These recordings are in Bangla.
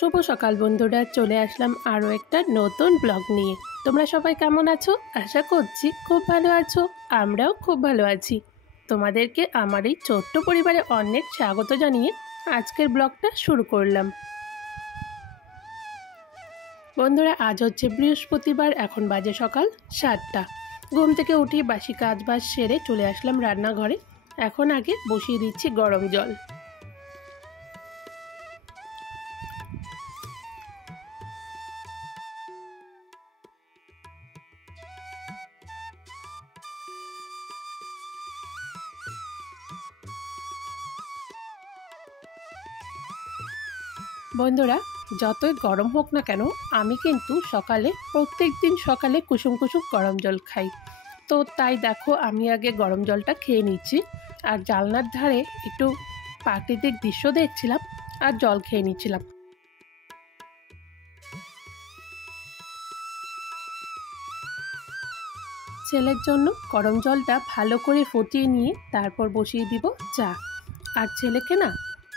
শুভ সকাল বন্ধুরা, চলে আসলাম আরও একটা নতুন ব্লগ নিয়ে। তোমরা সবাই কেমন আছো? আশা করছি খুব ভালো আছো। আমরাও খুব ভালো আছি। তোমাদেরকে আমার এই ছোট্ট পরিবারে অনেক স্বাগত জানিয়ে আজকের ব্লগটা শুরু করলাম। বন্ধুরা, আজ হচ্ছে বৃহস্পতিবার, এখন বাজে সকাল 7টা। ঘুম থেকে উঠে বাসি কাজবাজ সেরে চলে আসলাম রান্নাঘরে। এখন আগে বসিয়ে দিচ্ছি গরম জল। বন্ধুরা, যতই গরম হোক না কেন, আমি কিন্তু প্রত্যেক দিন সকালে কুসুম কুসুম গরম জল খাই। তো তাই দেখো, আমি আগে গরম জলটা খেয়ে নিচ্ছি, আর জানলার ধারে একটু প্রাকৃতিক দৃশ্য দেখছিলাম আর জল খেয়ে নিচ্ছিলাম। ছেলের জন্য গরম জলটা ভালো করে ফুটিয়ে নিয়ে তারপর বসিয়ে দিব চা। আর ছেলেকে না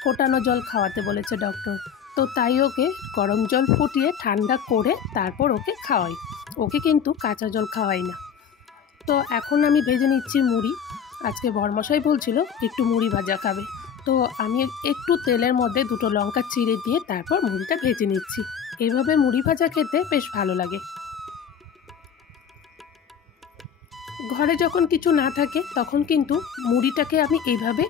ফোটানো জল খাওয়াতে বলেছে ডক্টর। তো তাই ওকে গরম জল ফুটিয়ে ঠান্ডা করে তারপর ওকে খাওয়াই। ওকে কিন্তু কাঁচা জল খাওয়াই না। তো এখন আমি ভেজে নিচ্ছি মুড়ি। আজকে বরমশাই বলছিল একটু মুড়ি ভাজা খাবে। তো আমি একটু তেলের মধ্যে দুটো লঙ্কা চিড়ে দিয়ে তারপর মুড়িটা ভেজে নিচ্ছি। এইভাবে মুড়ি ভাজা খেতে বেশ ভালো লাগে। ঘরে যখন কিছু না থাকে তখন কিন্তু মুড়িটাকে আমি এইভাবে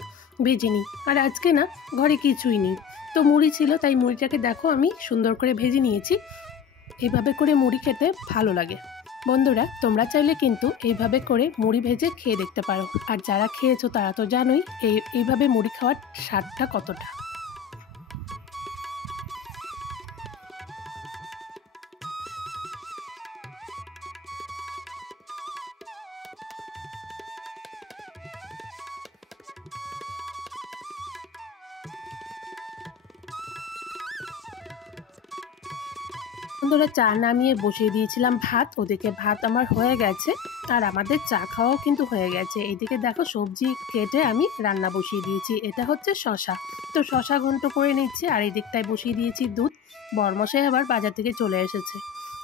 ভেজে নিই। আর আজকে না ঘরে কিছুই নেই, তো মুড়ি ছিল, তাই মুড়িটাকে দেখো আমি সুন্দর করে ভেজে নিয়েছি। এইভাবে করে মুড়ি খেতে ভালো লাগে। বন্ধুরা, তোমরা চাইলে কিন্তু এইভাবে করে মুড়ি ভেজে খেয়ে দেখতে পারো। আর যারা খেয়েছো তারা তো জানোই এইভাবে মুড়ি খাওয়ার স্বাদটা কতটা। বন্ধুরা, চা নামিয়ে বসিয়ে দিয়েছিলাম ভাত। ওদিকে ভাত আমার হয়ে গেছে আর আমাদের চা খাওয়াও কিন্তু হয়ে গেছে। এইদিকে দেখো সবজি কেটে আমি রান্না বসিয়ে দিয়েছি। এটা হচ্ছে শশা। তো শশা ঘন্ট করে নিচ্ছি। আর এই দিকটায় বসিয়ে দিয়েছি দুধ। বরমশাই আবার বাজার থেকে চলে এসেছে,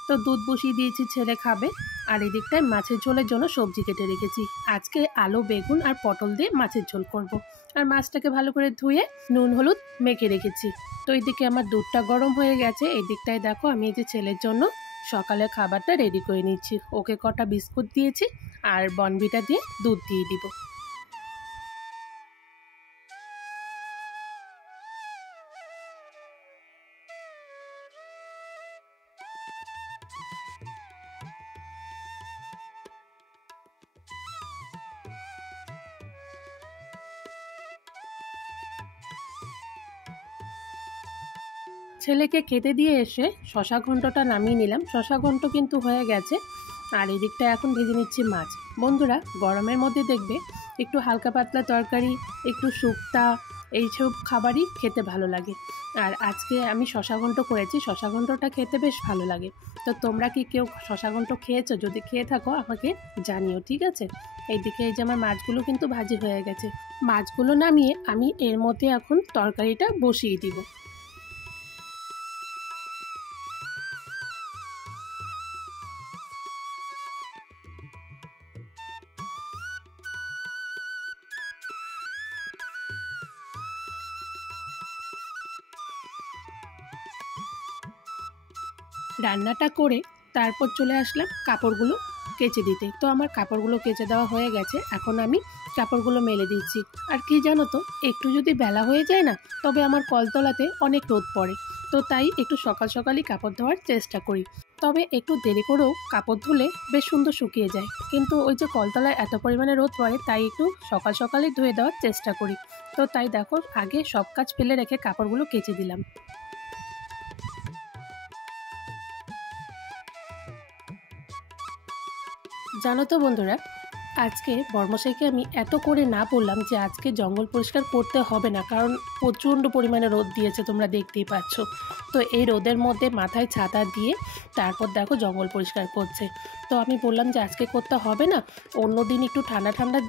তো দুধ বসিয়ে দিয়েছি, ছেলে খাবে। আর এই দিকটায় মাছের ঝোলের জন্য সবজি কেটে রেখেছি। আজকে আলু, বেগুন আর পটল দিয়ে মাছের ঝোল করব। আর মাছটাকে ভালো করে ধুয়ে নুন হলুদ মেখে রেখেছি। তো এইদিকে আমার দুধটা গরম হয়ে গেছে। এই দিকটায় দেখো আমি এই যে ছেলের জন্য সকালের খাবারটা রেডি করে নিচ্ছি। ওকে কটা বিস্কুট দিয়েছি আর বনভিটা দিয়ে দুধ দিয়ে দিব। ছেলেকে খেতে দিয়ে এসে শশা ঘন্টটা নামিয়ে নিলাম। শশা ঘন্ট কিন্তু হয়ে গেছে। আর এই দিকটা এখন ভেজে নিচ্ছি মাছ। বন্ধুরা, গরমের মধ্যে দেখবে একটু হালকা পাতলা তরকারি, একটু শুক্তা, এইসব খাবারই খেতে ভালো লাগে। আর আজকে আমি শশা ঘন্ট করেছি। শশা ঘন্টটা খেতে বেশ ভালো লাগে। তো তোমরা কি কেউ শশা ঘন্ট খেয়েছো? যদি খেয়ে থাকো আমাকে জানিও, ঠিক আছে? এইদিকে এই যে আমার মাছগুলো কিন্তু ভাজি হয়ে গেছে। মাছগুলো নামিয়ে আমি এর মধ্যে এখন তরকারিটা বসিয়ে দিব। রান্নাটা করে তারপর চলে আসলাম কাপড়গুলো কেচে দিতে। তো আমার কাপড়গুলো কেচে দেওয়া হয়ে গেছে। এখন আমি কাপড়গুলো মেলে দিচ্ছি। আর কি জানো তো, একটু যদি বেলা হয়ে যায় না, তবে আমার কলতলাতে অনেক রোদ পড়ে। তো তাই একটু সকাল সকালই কাপড় ধোয়ার চেষ্টা করি। তবে একটু দেরি করেও কাপড় ধুলে বেশ সুন্দর শুকিয়ে যায়। কিন্তু ওই যে কলতলায় এত পরিমাণে রোদ পড়ে, তাই একটু সকাল সকালই ধুয়ে দেওয়ার চেষ্টা করি। তো তাই দেখো, আগে সব কাজ ফেলে রেখে কাপড়গুলো কেচে দিলাম। জানো তো বন্ধুরা, আজকে বর্মশাইকে আমি এত করে না বললাম যে আজকে জঙ্গল পরিষ্কার করতে হবে না, কারণ প্রচণ্ড পরিমাণে রোদ দিয়েছে, তোমরা দেখতেই পাচ্ছ। তো এই রোদের মধ্যে মাথায় ছাতা দিয়ে তারপর দেখো জঙ্গল পরিষ্কার করছে। তো আমি বললাম যে আজকে করতে হবে না, অন্য দিন একটু ঠান্ডা ঠান্ডা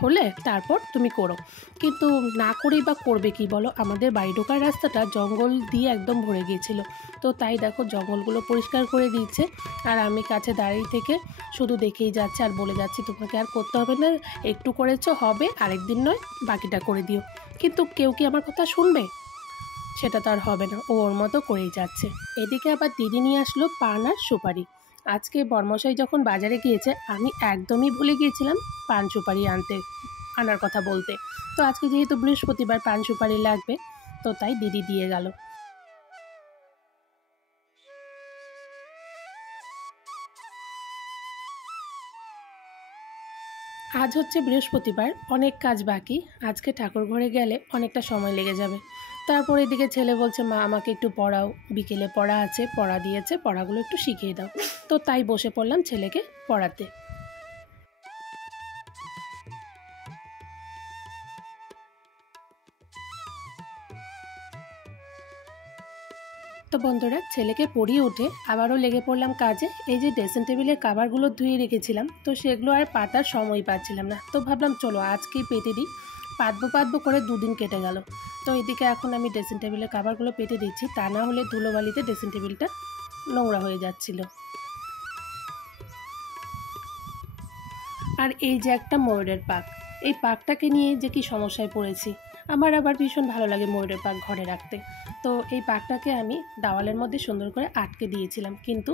হলে তারপর তুমি করো। কিন্তু না করেই বা করবে কি বলো, আমাদের বাড়ি ঢোকার রাস্তাটা জঙ্গল দিয়ে একদম ভরে গিয়েছিল। তো তাই দেখো জঙ্গলগুলো পরিষ্কার করে দিচ্ছে, আর আমি কাছে দাঁড়িয়ে থেকে শুধু দেখেই যাচ্ছে আর বলে যাচ্ছি তোমাকে আর করতে হবে না, একটু করেছো হবে, আরেকদিন নয় বাকিটা করে দিও। কিন্তু কেউ কি আমার কথা শুনবে? সেটা তো আর হবে না, ও ওর মতো করেই যাচ্ছে। এদিকে আবার দিদি নিয়ে আসলো পান আর সুপারি। আজকে বর্মশাই যখন বাজারে গিয়েছে আমি একদমই ভুলে গিয়েছিলাম পান সুপারি আনার কথা বলতে। তো আজকে যেহেতু বৃহস্পতিবার পান সুপারি লাগবে, তো তাই দিদি দিয়ে গেল। আজ হচ্ছে বৃহস্পতিবার, অনেক কাজ বাকি। আজকে ঠাকুর ঘরে গেলে অনেকটা সময় লেগে যাবে। তারপর এদিকে ছেলে বলছে মা আমাকে একটু পড়াও, বিকেলে পড়া আছে, পড়া দিয়েছে, পড়াগুলো একটু শিখিয়ে দাও। তো তাই বসে পড়লাম ছেলেকে পড়াতে। তো বন্ধুরা, ছেলেকে পড়িয়ে উঠে আবারও লেগে পড়লাম কাজে। এই যে ড্রেসিং টেবিলের কাভারগুলো ধুয়ে রেখেছিলাম, তো সেগুলো আর পাতার সময় পাচ্ছিলাম না। তো ভাবলাম চলো আজকেই পেতে দিই। পাতবো করে দুদিন কেটে গেল। তো এদিকে এখন আমি ড্রেসিং টেবিলের কাভারগুলো পেতে দিচ্ছি, তা না হলে ধুলোবালিতে ড্রেসিং টেবিলটা নোংরা হয়ে যাচ্ছিল। আর এই যে একটা ময়ূরের পাক, এই পাকটাকে নিয়ে যে কি সমস্যায় পড়েছি। আমার আবার ভীষণ ভালো লাগে ময়ূরের পাক ঘরে রাখতে। তো এই পাকটাকে আমি দেওয়ালের মধ্যে সুন্দর করে আটকে দিয়েছিলাম, কিন্তু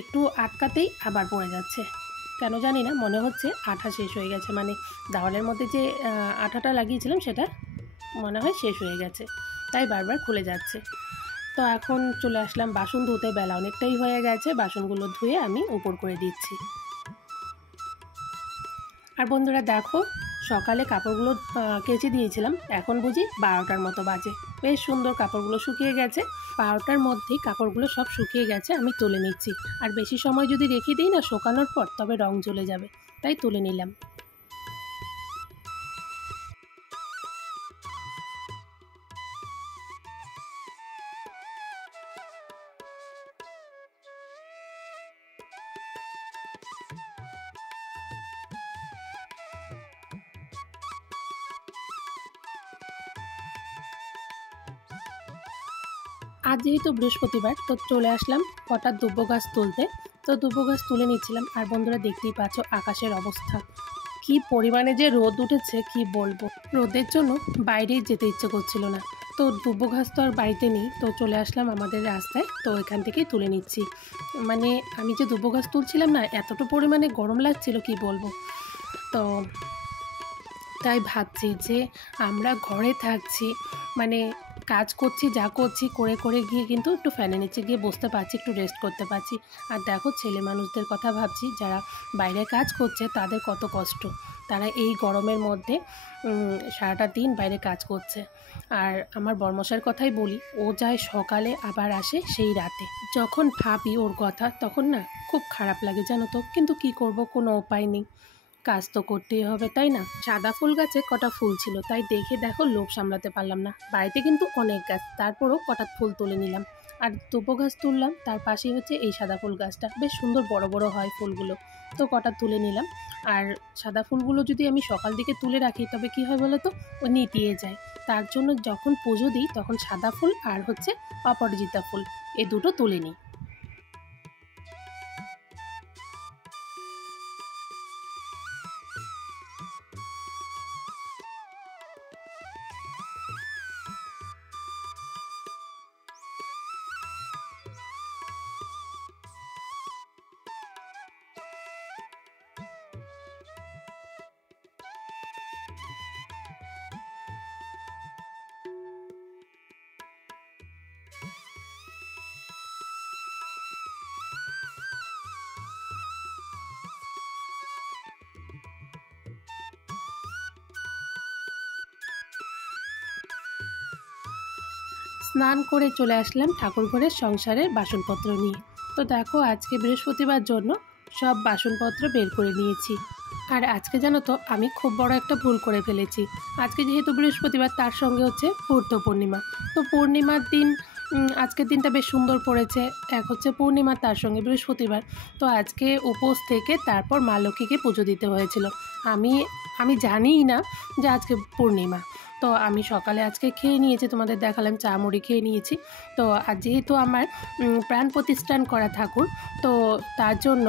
একটু আটকাতেই আবার পড়ে যাচ্ছে। কেন জানি না, মনে হচ্ছে আঠা শেষ হয়ে গেছে, মানে দেওয়ালের মধ্যে যে আঠাটা লাগিয়েছিলাম সেটা মনে হয় শেষ হয়ে গেছে, তাই বারবার খুলে যাচ্ছে। তো এখন চলে আসলাম বাসন ধুতে, বেলা অনেকটাই হয়ে গেছে, বাসনগুলো ধুয়ে আমি উপর করে দিচ্ছি। আর বন্ধুরা দেখো, সকালে কাপড়গুলো কেচে দিয়েছিলাম, এখন বুঝি 12টার মতো বাজে। বেশ সুন্দর কাপড়গুলো শুকিয়ে গেছে, 12টার মধ্যেই কাপড়গুলো সব শুকিয়ে গেছে, আমি তুলে নিচ্ছি। আর বেশি সময় যদি রেখে দিই না শুকানোর পর, তবে রং জ্বলে যাবে, তাই তুলে নিলাম। আজ যেহেতু বৃহস্পতিবার, তো চলে আসলাম হঠাৎ দুব্বো গাছ তুলতে। তো দুব্বো গাছ তুলে নিচ্ছিলাম, আর বন্ধুরা দেখতেই পাচ্ছ আকাশের অবস্থা কি পরিমাণে যে রোদ উঠেছে কি বলবো। রোদের জন্য বাইরেই যেতে ইচ্ছে করছিল না। তো দুব্বো ঘাস তো আর বাড়িতে নেই, তো চলে আসলাম আমাদের রাস্তায়, তো এখান থেকেই তুলে নিচ্ছি। মানে আমি যে দুব্বো ঘাস তুলছিলাম না, এতটা পরিমাণে গরম লাগছিল কি বলবো। তো তাই ভাবছি যে আমরা ঘরে থাকছি, মানে কাজ করছি, যা করছি করে করে গিয়ে কিন্তু একটু ফ্যানের নিচে গিয়ে বসতে পারছি, একটু রেস্ট করতে পারছি। আর দেখো ছেলে মানুষদের কথা ভাবছি, যারা বাইরে কাজ করছে তাদের কত কষ্ট। তারা এই গরমের মধ্যে সারাটা দিন বাইরে কাজ করছে। আর আমার বর্মশার কথাই বলি, ও যায় সকালে আবার আসে সেই রাতে। যখন ভাবি ওর কথা তখন না খুব খারাপ লাগে জানো তো, কিন্তু কি করব, কোনো উপায় নেই, কাজ তো করতেই হবে, তাই না। সাদা ফুল গাছে কটা ফুল ছিল, তাই দেখে দেখো লোভ সামলাতে পারলাম না। বাড়িতে কিন্তু অনেক গাছ, তারপরও কটা ফুল তুলে নিলাম। আর দুব্বো গাছ তুললাম, তার পাশেই হচ্ছে এই সাদা ফুল গাছটা, বেশ সুন্দর বড় বড় হয় ফুলগুলো, তো কটা তুলে নিলাম। আর সাদা ফুলগুলো যদি আমি সকাল দিকে তুলে রাখি তবে কি হয় বলো তো, ও নিতিয়ে যায়। তার জন্য যখন পুজো দিই তখন সাদা ফুল আর হচ্ছে অপরাজিতা ফুল, এই দুটো তুলে নিই। স্নান করে চলে আসলাম ঠাকুর ঘরের সংসারের বাসনপত্র নিয়ে। তো দেখো আজকে বৃহস্পতিবার জন্য সব বাসনপত্র বের করে নিয়েছি। আর আজকে জানো তো আমি খুব বড় একটা ভুল করে ফেলেছি। আজকে যেহেতু বৃহস্পতিবার, তার সঙ্গে হচ্ছে বুদ্ধ পূর্ণিমা। তো পূর্ণিমার দিন আজকের দিনটা বেশ সুন্দর পড়েছে। এক হচ্ছে পূর্ণিমা, তার সঙ্গে বৃহস্পতিবার। তো আজকে উপোস থেকে তারপর মা লক্ষ্মীকে পুজো দিতে হয়েছিল। আমি আমি জানিই না যে আজকে পূর্ণিমা। তো আমি সকালে আজকে খেয়ে নিয়েছি, তোমাদের দেখালাম, চা মুড়ি খেয়ে নিয়েছি। তো আর যেহেতু আমার প্রাণ প্রতিষ্ঠান করা ঠাকুর, তো তার জন্য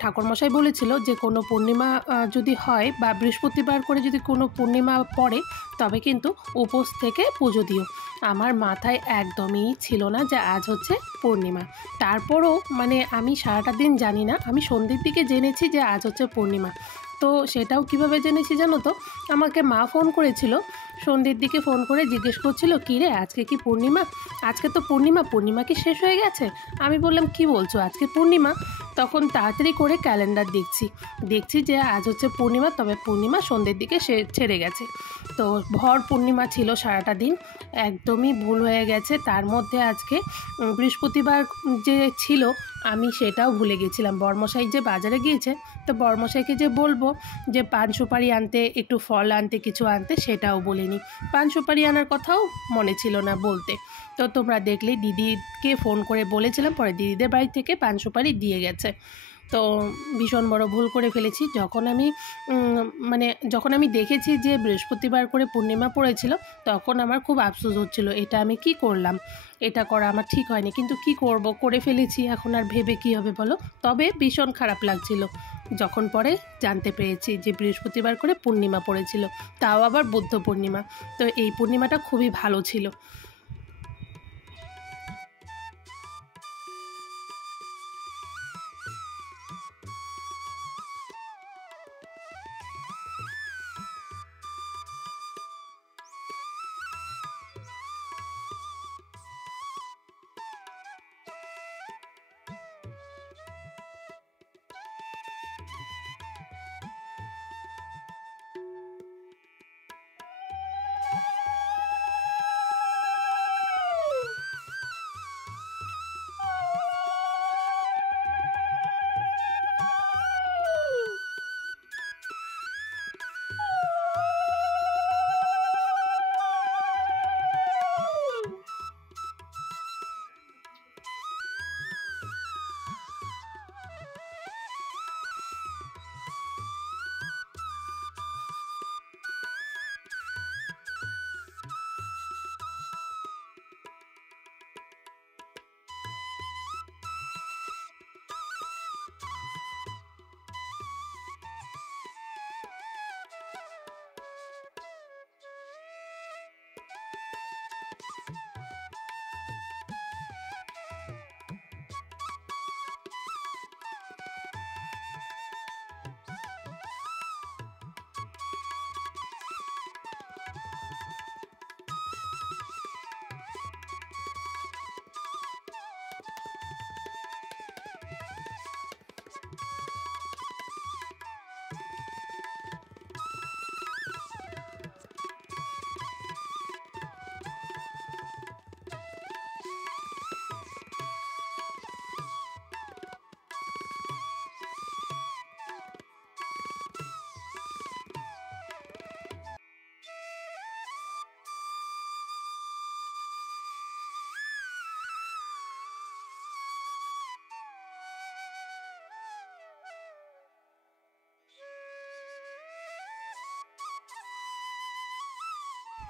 ঠাকুরমশাই বলেছিল যে কোনো পূর্ণিমা যদি হয় বা বৃহস্পতিবার করে যদি কোনো পূর্ণিমা পড়ে, তবে কিন্তু উপোস থেকে পুজো দিও। আমার মাথায় একদমই ছিল না যে আজ হচ্ছে পূর্ণিমা। তারপরও মানে আমি সারাটা দিন জানি না, আমি সন্ধ্যের দিকে জেনেছি যে আজ হচ্ছে পূর্ণিমা। তো সেটাও কিভাবে জেনেছি জানো তো, আমাকে মা ফোন করেছিল সন্ধ্যের দিকে, ফোন করে জিজ্ঞেস করছিল, কী রে আজকে কি পূর্ণিমা? আজকে তো পূর্ণিমা, পূর্ণিমা কি শেষ হয়ে গেছে? আমি বললাম, কি বলছো, আজকে পূর্ণিমা? তখন তাড়াতাড়ি করে ক্যালেন্ডার দেখছি যে আজ হচ্ছে পূর্ণিমা, তবে পূর্ণিমা সন্ধ্যের দিকে ছেড়ে গেছে। তো ভর পূর্ণিমা ছিল সারাটা দিন, একদমই ভুল হয়ে গেছে। তার মধ্যে আজকে বৃহস্পতিবার যে ছিল, আমি সেটাও ভুলে গেছিলাম। বরমশাই যে বাজারে গিয়েছে, তো বরমশাইকে যে বলবো যে পান সুপারি আনতে, একটু ফল আনতে, কিছু আনতে, সেটাও বলিনি। পান সুপারি আনার কথাও মনে ছিল না বলতে। তো তোমরা দেখলে দিদিকে ফোন করে বলেছিলাম, পরে দিদিদের বাড়ি থেকে পান সুপারি দিয়ে গেছে। তো ভীষণ বড় ভুল করে ফেলেছি। যখন আমি দেখেছি যে বৃহস্পতিবার করে পূর্ণিমা পড়েছিল, তখন আমার খুব আফসোস হচ্ছিল, এটা আমি কি করলাম, এটা করা আমার ঠিক হয়নি। কিন্তু কি করব, করে ফেলেছি, এখন আর ভেবে কি হবে বলো। তবে ভীষণ খারাপ লাগছিল যখন পরে জানতে পেরেছি যে বৃহস্পতিবার করে পূর্ণিমা পড়েছিল, তাও আবার বুদ্ধ পূর্ণিমা। তো এই পূর্ণিমাটা খুবই ভালো ছিল।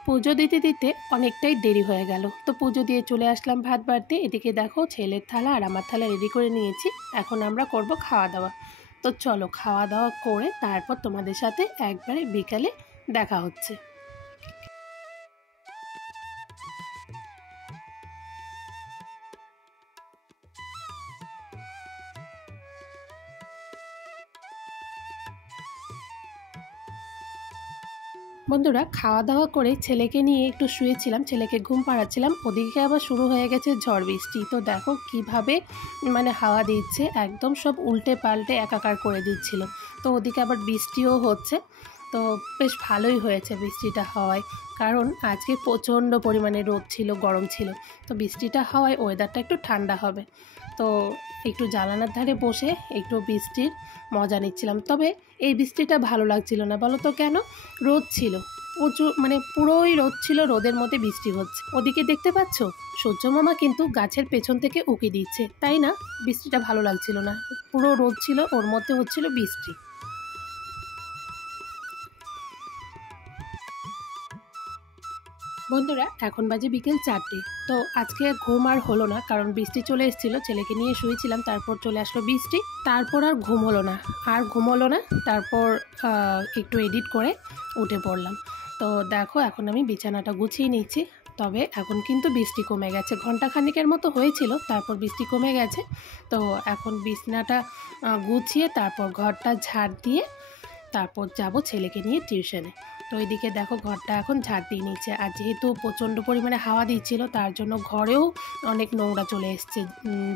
পুজো দিতে দিতে অনেকটাই দেরি হয়ে গেল। তো পুজো দিয়ে চলে আসলাম ভাত বাড়তে। এদিকে দেখো ছেলের থালা আর আমার থালা রেডি করে নিয়েছি। এখন আমরা করব খাওয়া দাওয়া। তো চলো খাওয়া দাওয়া করে তারপর তোমাদের সাথে একবারে বিকালে দেখা হচ্ছে। বন্ধুরা, খাওয়া দাওয়া করে ছেলেকে নিয়ে একটু শুয়েছিলাম, ছেলেকে ঘুম পাড়াচ্ছিলাম। ওদিকে আবার শুরু হয়ে গেছে ঝড় বৃষ্টি। তো দেখো কিভাবে মানে হাওয়া দিচ্ছে, একদম সব উল্টে পাল্টে একাকার করে দিচ্ছিল। তো ওদিকে আবার বৃষ্টিও হচ্ছে। তো বেশ ভালোই হয়েছে বৃষ্টিটা হওয়ায়, কারণ আজকে প্রচণ্ড পরিমাণে রোদ ছিল, গরম ছিল। তো বৃষ্টিটা হওয়ায় ওয়েদারটা একটু ঠান্ডা হবে। তো একটু জানালার ধারে বসে একটু বৃষ্টির মজা নিচ্ছিলাম। তবে এই বৃষ্টিটা ভালো লাগছিল না, বলো তো কেন? রোদ ছিল প্রচুর, মানে পুরোই রোদ ছিল, রোদের মধ্যে বৃষ্টি হচ্ছে। ওদিকে দেখতে পাচ্ছ সূর্য মামা কিন্তু গাছের পেছন থেকে উঁকি দিচ্ছে, তাই না? বৃষ্টিটা ভালো লাগছিল না, পুরো রোদ ছিল, ওর মধ্যে হচ্ছিল বৃষ্টি। বন্ধুরা এখন বাজে বিকেল 4টে। তো আজকে ঘুম আর হলো না, কারণ বৃষ্টি চলে এসেছিলো, ছেলেকে নিয়ে শুয়েছিলাম, তারপর চলে আসলো বৃষ্টি, তারপর আর ঘুম হলো না, তারপর একটু এডিট করে উঠে পড়লাম। তো দেখো এখন আমি বিছানাটা গুছিয়ে নিচ্ছি। তবে এখন কিন্তু বৃষ্টি কমে গেছে, ঘন্টাখানিকের মতো হয়েছিল, তারপর বৃষ্টি কমে গেছে। তো এখন বিছানাটা গুছিয়ে তারপর ঘরটা ঝাড় দিয়ে তারপর যাব ছেলেকে নিয়ে টিউশনে। তো এইদিকে দেখো ঘরটা এখন ঝাড় দিয়ে নিচ্ছে, আর যেহেতু প্রচণ্ড পরিমাণে হাওয়া দিচ্ছিল তার জন্য ঘরেও অনেক নোংরা চলে এসছে।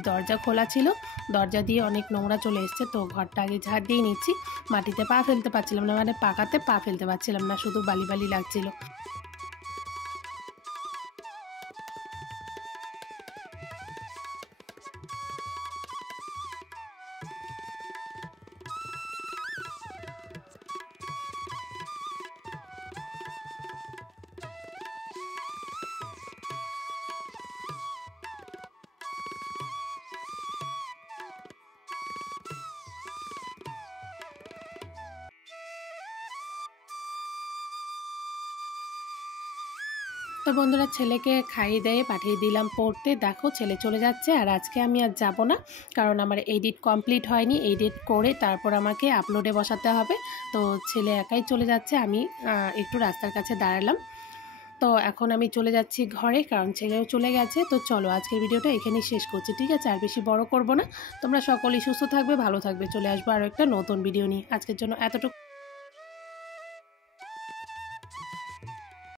দরজা খোলা ছিল, দরজা দিয়ে অনেক নোংরা চলে এসছে। তো ঘরটা আগে ঝাড় দিয়ে নিচ্ছি। মাটিতে পা ফেলতে পারছিলাম না, মানে পাকাতে পা ফেলতে পারছিলাম না, শুধু বালি বালি লাগছিল। তো বন্ধুরা ছেলেকে খাইয়ে দিয়ে পাঠিয়ে দিলাম পড়তে। দেখো ছেলে চলে যাচ্ছে, আর আজকে আমি আর যাব না, কারণ আমার এডিট কমপ্লিট হয়নি। এডিট করে তারপর আমাকে আপলোডে বসাতে হবে। তো ছেলে একাই চলে যাচ্ছে, আমি একটু রাস্তার কাছে দাঁড়ালাম। তো এখন আমি চলে যাচ্ছি ঘরে, কারণ ছেলেও চলে গেছে। তো চলো আজকের ভিডিওটা এখানেই শেষ করছি, ঠিক আছে? আর বেশি বড় করব না। তোমরা সকলেই সুস্থ থাকবে, ভালো থাকবে। চলে আসবো আরও একটা নতুন ভিডিও নিয়ে। আজকের জন্য এতটুকু।